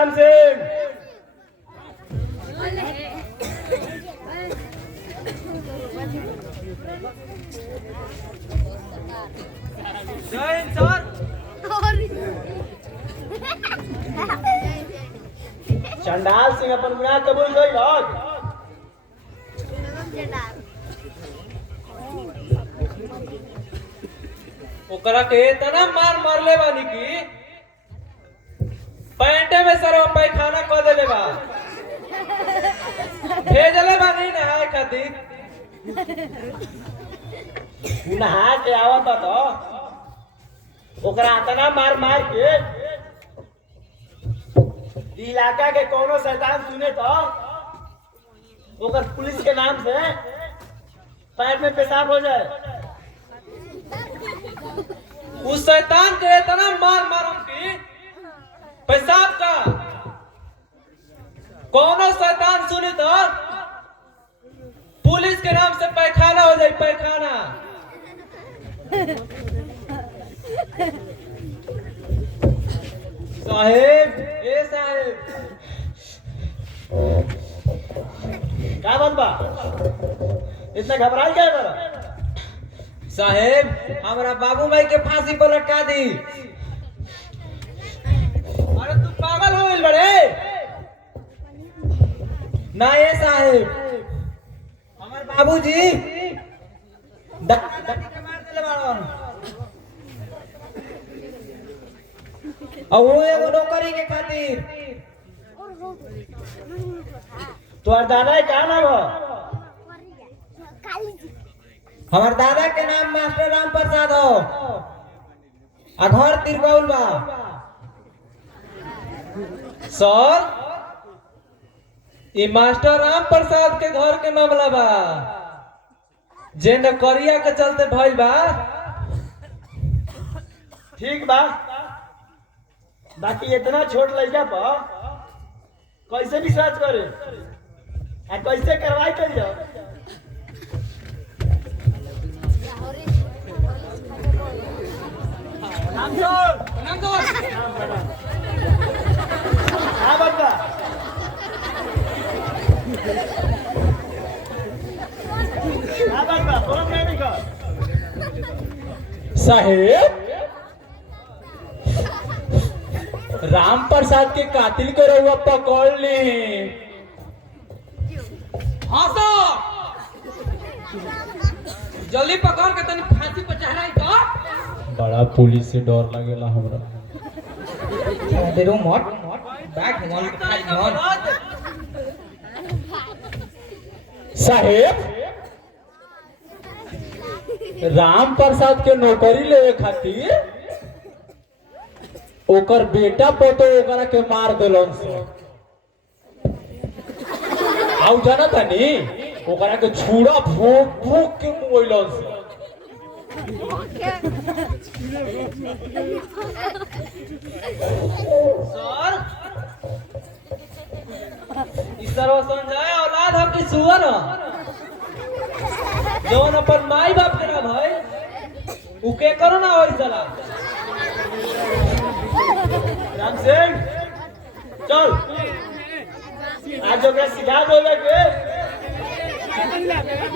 राम सिंह। जय हिंद सर। चंडाल सिंह अपन गुनाह कबूल कई लोग। ओकरा के इतना मार मारले बानी की पैंटे में सर पैखाना कर देले बा। भेजले बानी नहाए खातिर। नहा के आवत तो ओकरा इतना मार मार के इलाका के कोनो शैतान सुने तो ओकर पुलिस के नाम से पैर में पेशाब हो जाए। उस शैतान के इतना मार मारम की पेशाब का कोनो शैतान सुनी तो पुलिस के नाम से पैखाना हो जाए पैखाना। साहेब ए साहेब क्या बात बा इतना घबराई गए बरा? साहेब हमारा बाबू भाई के फांसी पर लटका दी। अरे तू पागल हो गइल बड़े? ना ये साहेब हमारे बाबूजी डकैती के मार देले बाड़न। और वो एगो नौकरी के खातिर। तोहर दादा का नाम है? हमार दादा के नाम मास्टर राम प्रसाद हो आ घर तिरबौल बा। सर ये मास्टर राम प्रसाद के घर के मामला बा जे नौकरिया के चलते भइल बा। ठीक बा, बाकी इतना छोट लड़का पर कैसे विश्वास करे आ कैसे कार्रवाई कर जाओ? हाँ बता साहेब राम प्रसाद के कातिल को रहुआ पकड़ ली। हाँ सर जल्दी पकड़ के तनी फांसी पर चढ़ाई तो। बड़ा पुलिस से डर लगेला हमरा। देरो मत बैग मन खाई मन। साहेब राम प्रसाद के नौकरी लेवे खातिर ओकर बेटा पोतो ओकरा के मार देलन से। आउ जाना तनी ओकरा के छुरा फूक फूक के मुइलन से। सर इस तरह संजय औलाद हमके सुअर जौन अपन माई बाप के ना भाई उ के करो ना होई साला। राम सिंह चल आज ओकरा सिखा दोगे के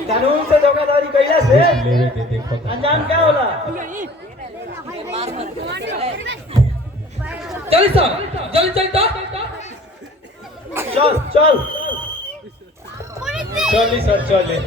कानून से धोखाधड़ी कैला से अंजाम क्या होला। चल सर जल्दी चल तो। चल चल चली सर चले।